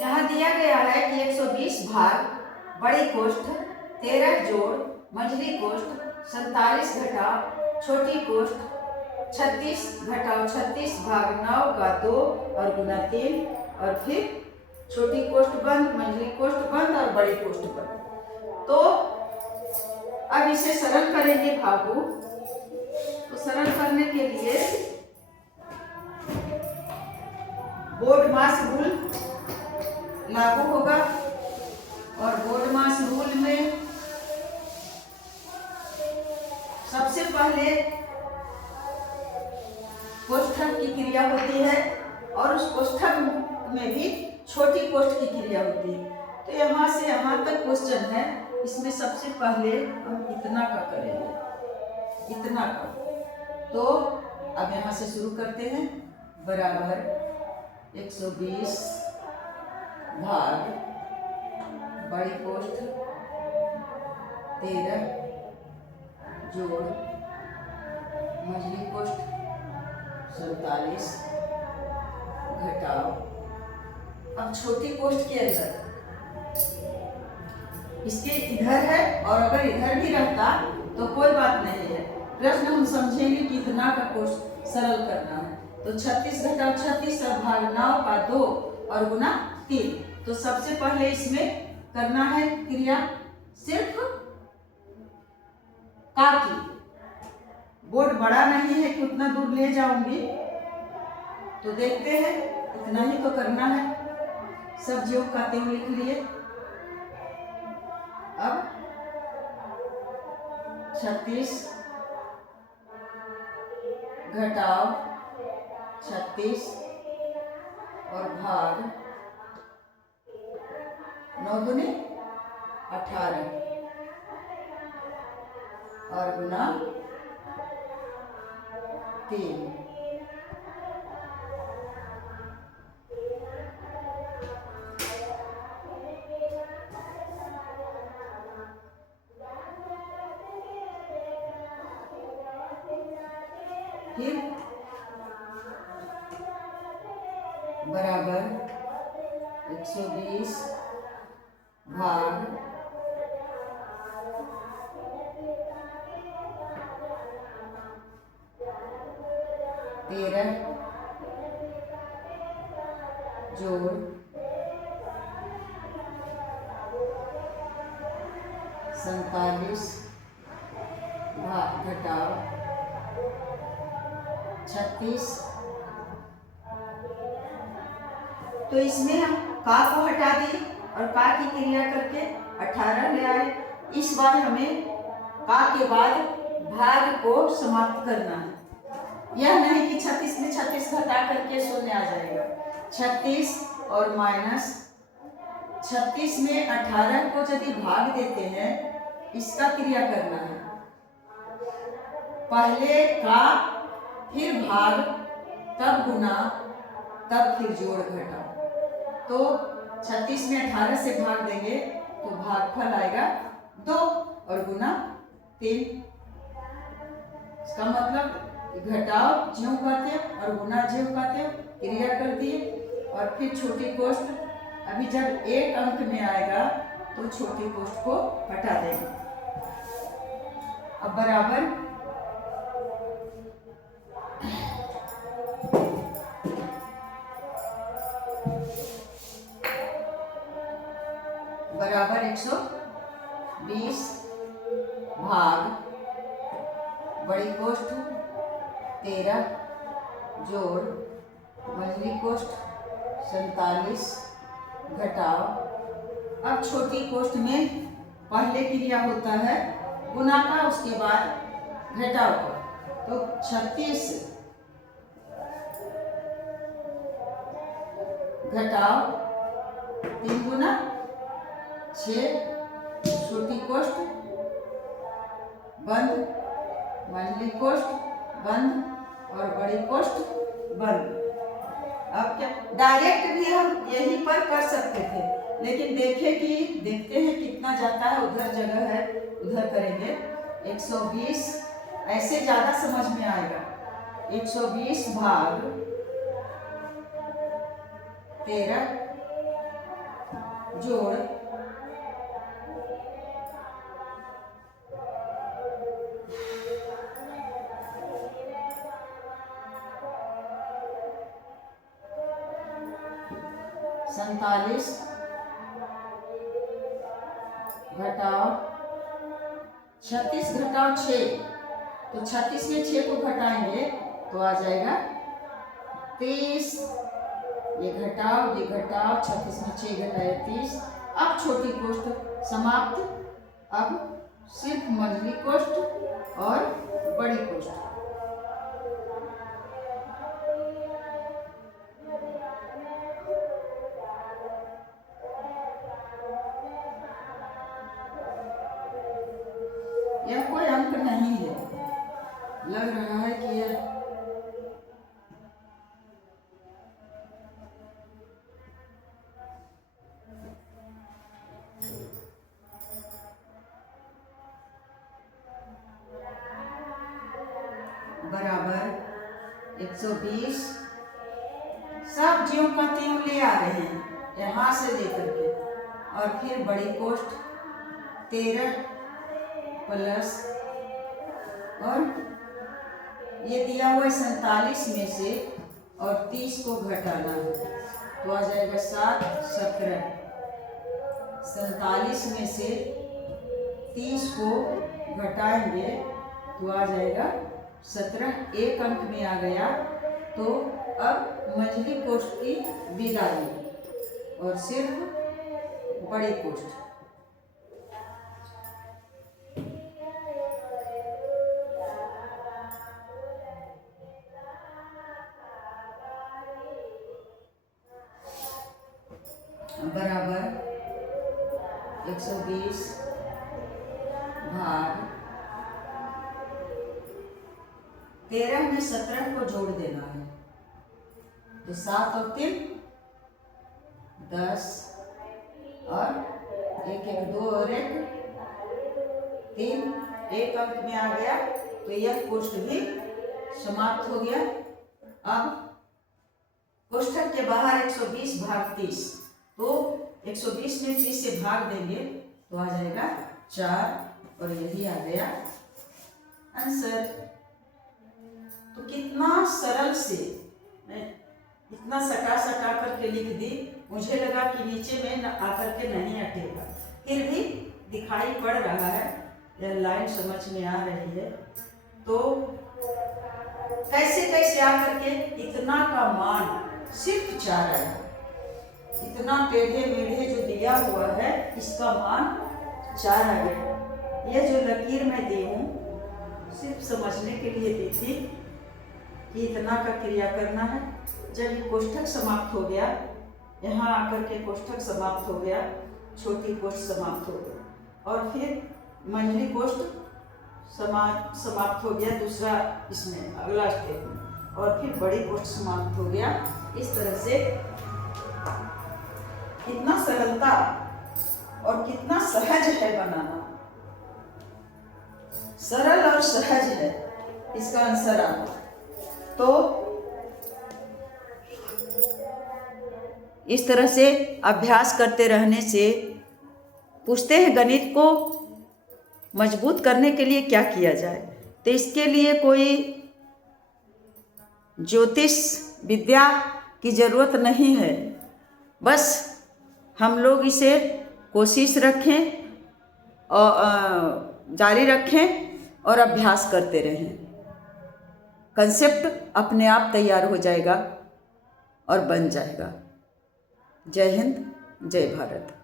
यहाँ दिया गया है कि 120 भाग बड़ी कोष्ठ 13 जोड़ मंझली कोष्ठ 47 घटाव छोटी कोष्ठ 36 घटाव 36 भाग 9 का 2 और गुना 3 और फिर छोटी कोष्ठ बंद, मंझली कोष्ठ बंद और बड़ी कोष्ठ बंद। तो अब इसे सरल करेंगे भागों। तो सरल करने के लिए बोर्डमास रूल लागू होगा और बोर्डमास रूल में सबसे पहले कोष्ठक की क्रिया होती है और उस कोष्ठक में भी छोटी कोष्ठ की क्रिया होती है। तो यहाँ से यहाँ तक क्वेश्चन है, इसमें सबसे पहले हम इतना का करेंगे, इतना का। तो अब यहाँ से शुरू करते हैं। बराबर 120 भाग बड़ी कोष्ठ 13 जोड़ मंझली कोष्ठ 47 घटाव। अब छोटी कोष्ठ के अंदर इसके इधर है और अगर इधर भी रहता तो कोई बात नहीं है। प्रश्न हम समझेंगे कि इतना का कोष्ठ सरल करना है। तो 36 घटाव 36 और भाग 9 का 2 और गुना 3। तो सबसे पहले इसमें करना है क्रिया सिर्फ का की। बोर्ड बड़ा नहीं है कि उतना दूर ले जाऊंगी, तो देखते हैं, इतना ही तो करना है। सब योग खाते हुए लिख लिए। अब 36 घटाव 36 और भाग 9 दूनी 18 और गुना 3। फिर बराबर 120 भाग 13 जोड़ 47 भाग घटाव 36। तो इसमें हम का को हटा दिए और का की क्रिया करके 18 ले आए। इस बार हमें का के बाद भाग को समाप्त करना है। यह नहीं कि 36 में 36 घटा करके शून्य आ जाएगा। 36 और माइनस 36 में 18 को यदि भाग देते हैं, इसका क्रिया करना है। पहले का, फिर भाग, तब गुना, तब फिर जोड़ घटा। तो 36 में 18 से भाग देंगे तो भागफल आएगा 2 और गुना 3। इसका मतलब घटाव ज्यों कहते और गुना ज्यों कहते, क्रिया कर दिए। और फिर छोटी कोष्ठ, अभी जब एक अंक में आएगा तो छोटी कोष्ठ को हटा देंगे। अब बराबर बराबर 120 भाग बड़ी कोष्ठ 13 जोड़ मंझली कोष्ठ 47 घटाव। अब छोटी कोष्ठ में पहले क्रिया होता है गुना का, उसके बाद घटाव का। तो 36 घटाव 3 गुना 6, छोटी कोष्ठ बंद, मंझली कोष्ठ बंद और बड़ी कोष्ठ बंद। अब क्या डायरेक्ट भी हम यहीं पर कर सकते थे, लेकिन देखते हैं कितना जाता है। उधर जगह है, उधर करेंगे। 120 ऐसे ज्यादा समझ में आएगा। 120 भाग 13 जोड़ सैंतालीस घटाओ 36 घटाओ 6, तो 36 में 6 को घटाएंगे तो आ जाएगा 30। ये घटाओ 36 में 6 घटाए 30। अब छोटी कोष्ठ समाप्त। अब सिर्फ मंझली कोष्ठ और बड़ी कोष्ठ। यह कोई अंक नहीं है, लग रहा है कि यह बराबर 120। सब ज्यों का त्यों ले आ रहे हैं यहाँ से लेकर के, और फिर बड़ी कोष्ठ 13 प्लस, और ये दिया हुआ 47 में से और 30 को घटाना है तो आ जाएगा 7 17। 47 में से 30 को घटाएंगे तो आ जाएगा 17। एक अंक में आ गया। तो अब मंझली कोष्ठ की विदाई और सिर्फ बड़ी कोष्ठ। बराबर 120 भाग 13 में 17 को जोड़ देना है तो 7 और 3 10, और 1 1 2 और 1 3। एक अंक में आ गया तो यह कोष्ठ भी समाप्त हो गया। अब कोष्ठक के बाहर 120 भाग 30, तो 120 में 30 से भाग देंगे तो आ जाएगा 4, और यही आ गया आंसर। तो कितना सरल से मैं इतना सटा करके लिख दी। मुझे लगा कि नीचे में आकर के नहीं अटेगा, फिर भी दिखाई पड़ रहा है, यह लाइन समझ में आ रही है। तो कैसे कैसे आकर के इतना का मान सिर्फ 4 है। इतना टेढ़े मेढ़े जो दिया हुआ है इसका मान 4 आ गया। यह जो लकीर मैं दी हूँ सिर्फ समझने के लिए दी थी कि इतना का क्रिया करना है। जब कोष्ठक समाप्त हो गया, यहाँ आकर के कोष्ठक समाप्त हो गया, छोटी कोष्ठ समाप्त हो गया, और फिर मंझली कोष्ठ समाप्त हो गया दूसरा इसमें अगला स्टेप में, और फिर बड़ी कोष्ठ समाप्त हो गया। इस तरह से कितना सरलता और कितना सहज है बनाना, सरल और सहज है इसका आंसर आता। तो इस तरह से अभ्यास करते रहने से पूछते हैं गणित को मजबूत करने के लिए क्या किया जाए। तो इसके लिए कोई ज्योतिष विद्या की जरूरत नहीं है, बस हम लोग इसे कोशिश रखें और जारी रखें और अभ्यास करते रहें। कंसेप्ट अपने आप तैयार हो जाएगा और बन जाएगा। जय हिंद, जय भारत।